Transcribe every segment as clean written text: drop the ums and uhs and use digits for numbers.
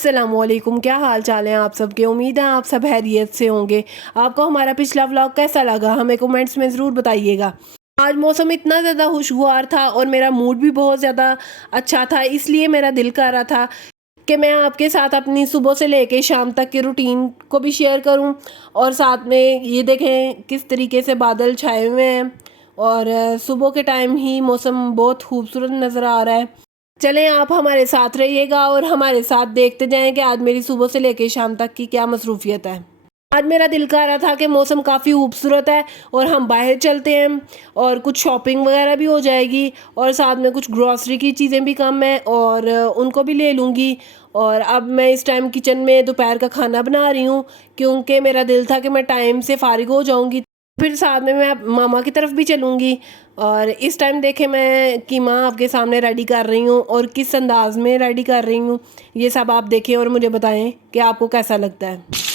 अस्सलामुअलैकुम, क्या हाल चाल है आप सबके। उम्मीद है आप सब खैरियत से होंगे। आपको हमारा पिछला व्लॉग कैसा लगा हमें कमेंट्स में ज़रूर बताइएगा। आज मौसम इतना ज़्यादा खुशगवार था और मेरा मूड भी बहुत ज़्यादा अच्छा था, इसलिए मेरा दिल कर रहा था कि मैं आपके साथ अपनी सुबह से लेके शाम तक की रूटीन को भी शेयर करूं। और साथ में ये देखें किस तरीके से बादल छाए हुए हैं और सुबह के टाइम ही मौसम बहुत खूबसूरत नज़र आ रहा है। चलें आप हमारे साथ रहिएगा और हमारे साथ देखते जाएं कि आज मेरी सुबह से लेकर शाम तक की क्या मसरूफियत है। आज मेरा दिल कर रहा था कि मौसम काफ़ी खूबसूरत है और हम बाहर चलते हैं और कुछ शॉपिंग वगैरह भी हो जाएगी और साथ में कुछ ग्रॉसरी की चीज़ें भी कम हैं और उनको भी ले लूँगी। और अब मैं इस टाइम किचन में दोपहर का खाना बना रही हूँ क्योंकि मेरा दिल था कि मैं टाइम से फारिग हो जाऊँगी, फिर साथ में मैं मामा की तरफ भी चलूँगी। और इस टाइम देखें मैं कीमा आपके सामने रेडी कर रही हूँ और किस अंदाज में रेडी कर रही हूँ, ये सब आप देखें और मुझे बताएं कि आपको कैसा लगता है।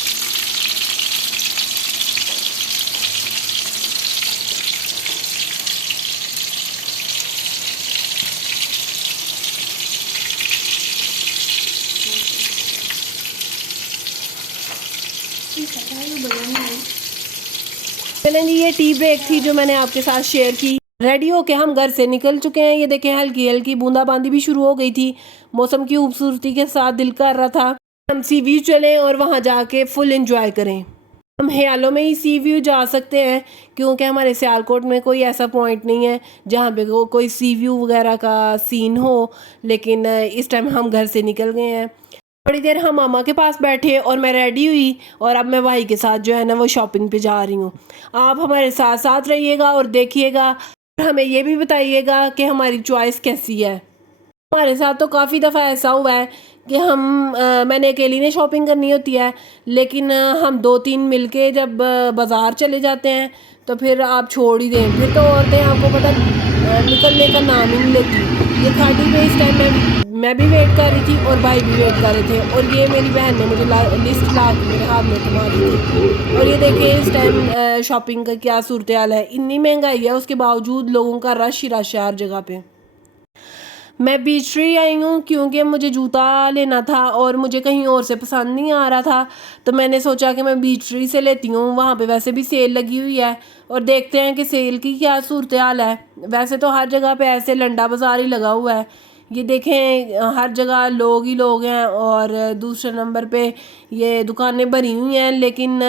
चलें जी, ये टी ब्रेक थी जो मैंने आपके साथ शेयर की। रेडी होके हम घर से निकल चुके हैं। ये देखें हल्की हल्की बूंदाबांदी भी शुरू हो गई थी। मौसम की खूबसूरती के साथ दिल कर रहा था हम सी व्यू चलें और वहाँ जाके फुल एंजॉय करें। हम ह्यालों में ही सी व्यू जा सकते हैं क्योंकि हमारे सियालकोट में कोई ऐसा पॉइंट नहीं है जहाँ पे कोई सी व्यू वगैरह का सीन हो। लेकिन इस टाइम हम घर से निकल गए हैं। थोड़ी देर हम मामा के पास बैठे और मैं रेडी हुई और अब मैं भाई के साथ जो है ना वो शॉपिंग पे जा रही हूँ। आप हमारे साथ साथ रहिएगा और देखिएगा और हमें ये भी बताइएगा कि हमारी चॉइस कैसी है। हमारे साथ तो काफ़ी दफ़ा ऐसा हुआ है कि मैंने अकेली ने शॉपिंग करनी होती है, लेकिन हम दो तीन मिलके जब बाज़ार चले जाते हैं तो फिर आप छोड़ ही दें, फिर तो औरतें आपको पता निकलने का नाम ही नहीं लेती। ये खाड़ी पे इस टाइम मैं भी वेट कर रही थी और भाई भी वेट कर रहे थे और ये मेरी बहन ने मुझे लिस्ट ला के मेरे हाथ में थमा दी थी। और ये देखिए इस टाइम शॉपिंग का क्या सूरत हाल है। इतनी महंगाई है उसके बावजूद लोगों का रश ही रश है हर जगह पे। मैं बीच ट्री आई हूँ क्योंकि मुझे जूता लेना था और मुझे कहीं और से पसंद नहीं आ रहा था, तो मैंने सोचा कि मैं बीच ट्री से लेती हूँ। वहाँ पे वैसे भी सेल लगी हुई है और देखते हैं कि सेल की क्या सूरत हाल है। वैसे तो हर जगह पे ऐसे लंडा बाज़ार ही लगा हुआ है। ये देखें हर जगह लोग ही लोग हैं और दूसरे नंबर पे ये दुकानें भरी हुई हैं, लेकिन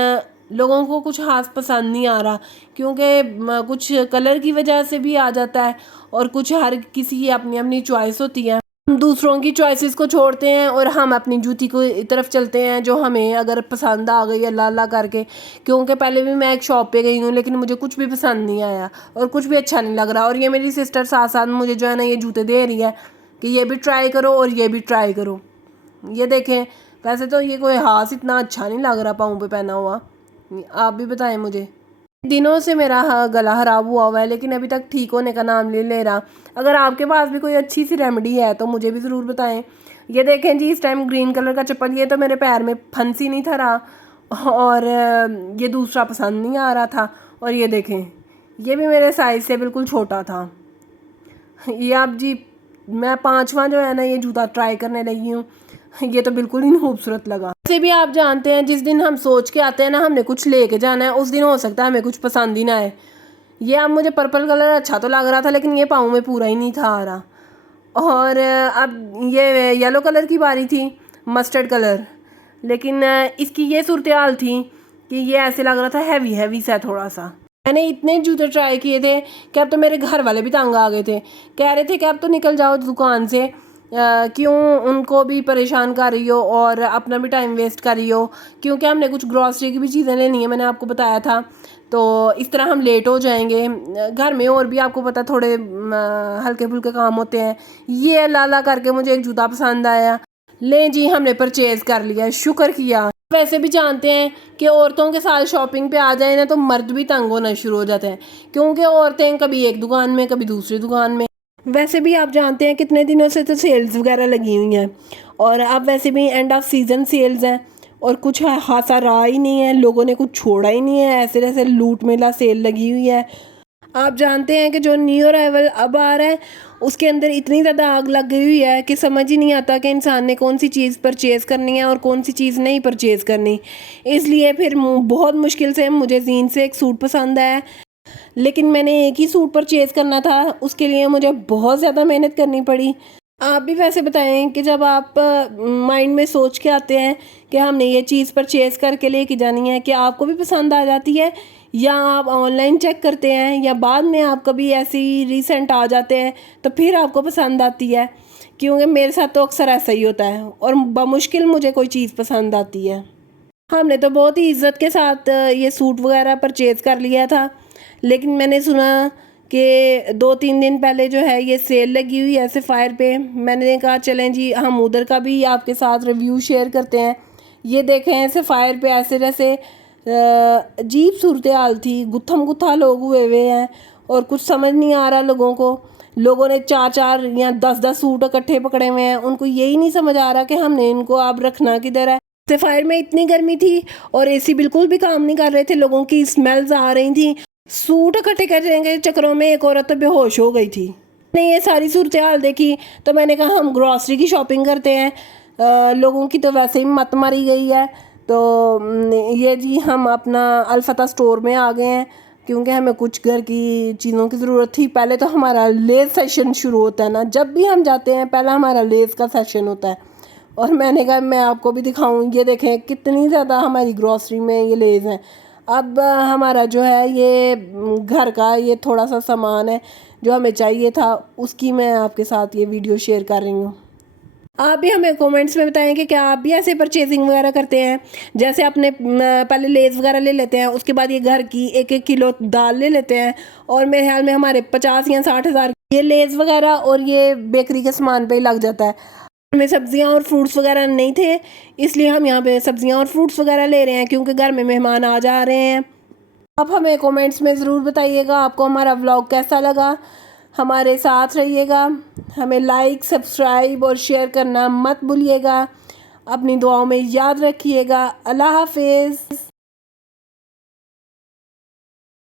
लोगों को कुछ खास पसंद नहीं आ रहा क्योंकि कुछ कलर की वजह से भी आ जाता है और कुछ हर किसी की अपनी अपनी चॉइस होती है। हम दूसरों की चॉइसेस को छोड़ते हैं और हम अपनी जूती को तरफ चलते हैं जो हमें अगर पसंद आ गई अल्लाह अल्लाह करके। क्योंकि पहले भी मैं एक शॉप पे गई हूँ लेकिन मुझे कुछ भी पसंद नहीं आया और कुछ भी अच्छा नहीं लग रहा। और ये मेरी सिस्टर साथ साथ मुझे जो है ना ये जूते दे रही है कि ये भी ट्राई करो और ये भी ट्राई करो। ये देखें वैसे तो ये कोई हाथ इतना अच्छा नहीं लग रहा पाँव पे पहना हुआ। आप भी बताएं मुझे। दिनों से मेरा गला ख़राब हुआ है लेकिन अभी तक ठीक होने का नाम नहीं ले रहा। अगर आपके पास भी कोई अच्छी सी रेमेडी है तो मुझे भी ज़रूर बताएं। ये देखें जी इस टाइम ग्रीन कलर का चप्पल, ये तो मेरे पैर में फंसी नहीं था रहा और ये दूसरा पसंद नहीं आ रहा था। और ये देखें ये भी मेरे साइज़ से बिल्कुल छोटा था। ये आप जी मैं पांचवा जो है ना ये जूता ट्राई करने लगी हूँ, ये तो बिल्कुल ही खूबसूरत लगा। वैसे भी आप जानते हैं जिस दिन हम सोच के आते हैं ना हमने कुछ लेके जाना है, उस दिन हो सकता है हमें कुछ पसंद ही ना आए। ये अब मुझे पर्पल कलर अच्छा तो लग रहा था लेकिन ये पाँव में पूरा ही नहीं था आ रहा। और अब ये येलो कलर की बारी थी, मस्टर्ड कलर, लेकिन इसकी ये सूरत हाल थी कि ये ऐसे लग रहा था हैवी हैवी सा थोड़ा सा। मैंने इतने जूते ट्राई किए थे कि अब तो मेरे घर वाले भी तंग आ गए थे, कह रहे थे कि अब तो निकल जाओ दुकान से, क्यों उनको भी परेशान कर रही हो और अपना भी टाइम वेस्ट कर रही हो। क्योंकि हमने कुछ ग्रॉसरी की भी चीज़ें लेनी है, मैंने आपको बताया था, तो इस तरह हम लेट हो जाएंगे। घर में और भी आपको पता थोड़े हल्के फुल्के काम होते हैं। ये अल्लाह अल्लाह करके मुझे एक जूता पसंद आया, ले जी हमने परचेज़ कर लिया, शुक्र किया। वैसे भी जानते हैं कि औरतों के साथ शॉपिंग पे आ जाए ना तो मर्द भी तंग होना शुरू हो जाते हैं क्योंकि औरतें कभी एक दुकान में कभी दूसरी दुकान में। वैसे भी आप जानते हैं कितने दिनों से तो सेल्स वगैरह लगी हुई हैं और अब वैसे भी एंड ऑफ सीज़न सेल्स हैं और कुछ खासा रहा ही नहीं है, लोगों ने कुछ छोड़ा ही नहीं है, ऐसे जैसे लूट मेला सेल लगी हुई है। आप जानते हैं कि जो न्यू अराइवल अब आ रहा है उसके अंदर इतनी ज़्यादा आग लग गई हुई है कि समझ ही नहीं आता कि इंसान ने कौन सी चीज़ परचेज़ करनी है और कौन सी चीज़ नहीं परचेज़ करनी। इसलिए फिर बहुत मुश्किल से मुझे जीन से एक सूट पसंद आया, लेकिन मैंने एक ही सूट परचेज़ करना था, उसके लिए मुझे बहुत ज़्यादा मेहनत करनी पड़ी। आप भी वैसे बताएं कि जब आप माइंड में सोच के आते हैं कि हमने ये चीज़ परचेज़ करके लेके जानी है, कि आपको भी पसंद आ जाती है या आप ऑनलाइन चेक करते हैं या बाद में आप कभी ऐसी रिसेंट आ जाते हैं तो फिर आपको पसंद आती है? क्योंकि मेरे साथ तो अक्सर ऐसा ही होता है और बमुश्किल मुझे कोई चीज़ पसंद आती है। हमने तो बहुत ही इज़्ज़त के साथ ये सूट वगैरह परचेज़ कर लिया था, लेकिन मैंने सुना कि 2-3 दिन पहले जो है ये सेल लगी हुई है सफ़ायर पे। मैंने कहा चलें जी हम उधर का भी आपके साथ रिव्यू शेयर करते हैं। ये देखें सफ़ायर पे ऐसे जैसे अजीब सूरत हाल थी, गुत्थम गुत्था लोग हुए हुए हैं और कुछ समझ नहीं आ रहा लोगों को। लोगों ने 4-4 या 10-10 सूट इकट्ठे पकड़े हुए हैं, उनको यही नहीं समझ आ रहा कि हमने इनको अब रखना किधर है। सफ़ायर में इतनी गर्मी थी और एसी बिल्कुल भी काम नहीं कर रहे थे, लोगों की स्मेल्स आ रही थी। सूट इकट्ठे करने के चक्करों में एक औरत तो बेहोश हो गई थी। मैंने ये सारी सूरत हाल देखी तो मैंने कहा हम ग्रॉसरी की शॉपिंग करते हैं, लोगों की तो वैसे ही मत मारी गई है। तो ये जी हम अपना अलफता स्टोर में आ गए हैं क्योंकि हमें कुछ घर की चीज़ों की ज़रूरत थी। पहले तो हमारा लेस सेशन शुरू होता है ना, जब भी हम जाते हैं पहला हमारा लेस का सेशन होता है। और मैंने कहा मैं आपको भी दिखाऊं, ये देखें कितनी ज़्यादा हमारी ग्रॉसरी में ये लेज़ हैं। अब हमारा जो है ये घर का ये थोड़ा सा सामान है जो हमें चाहिए था, उसकी मैं आपके साथ ये वीडियो शेयर कर रही हूँ। आप भी हमें कमेंट्स में बताएं कि क्या आप भी ऐसे परचेजिंग वगैरह करते हैं, जैसे अपने पहले लेस वगैरह ले लेते हैं, उसके बाद ये घर की 1-1 किलो दाल ले लेते हैं और मेरे ख्याल में हमारे 50 या 60 हज़ार ये लेस वगैरह और ये बेकरी के सामान पे ही लग जाता है। हमें सब्जियां और फ्रूट्स वगैरह नहीं थे, इसलिए हम यहाँ पे सब्जियां और फ्रूट्स वगैरह ले रहे हैं क्योंकि घर में मेहमान आ जा रहे हैं। आप हमें कमेंट्स में ज़रूर बताइएगा आपको हमारा व्लॉग कैसा लगा। हमारे साथ रहिएगा, हमें लाइक सब्सक्राइब और शेयर करना मत भूलिएगा। अपनी दुआओं में याद रखिएगा। अल्लाह हाफिज़।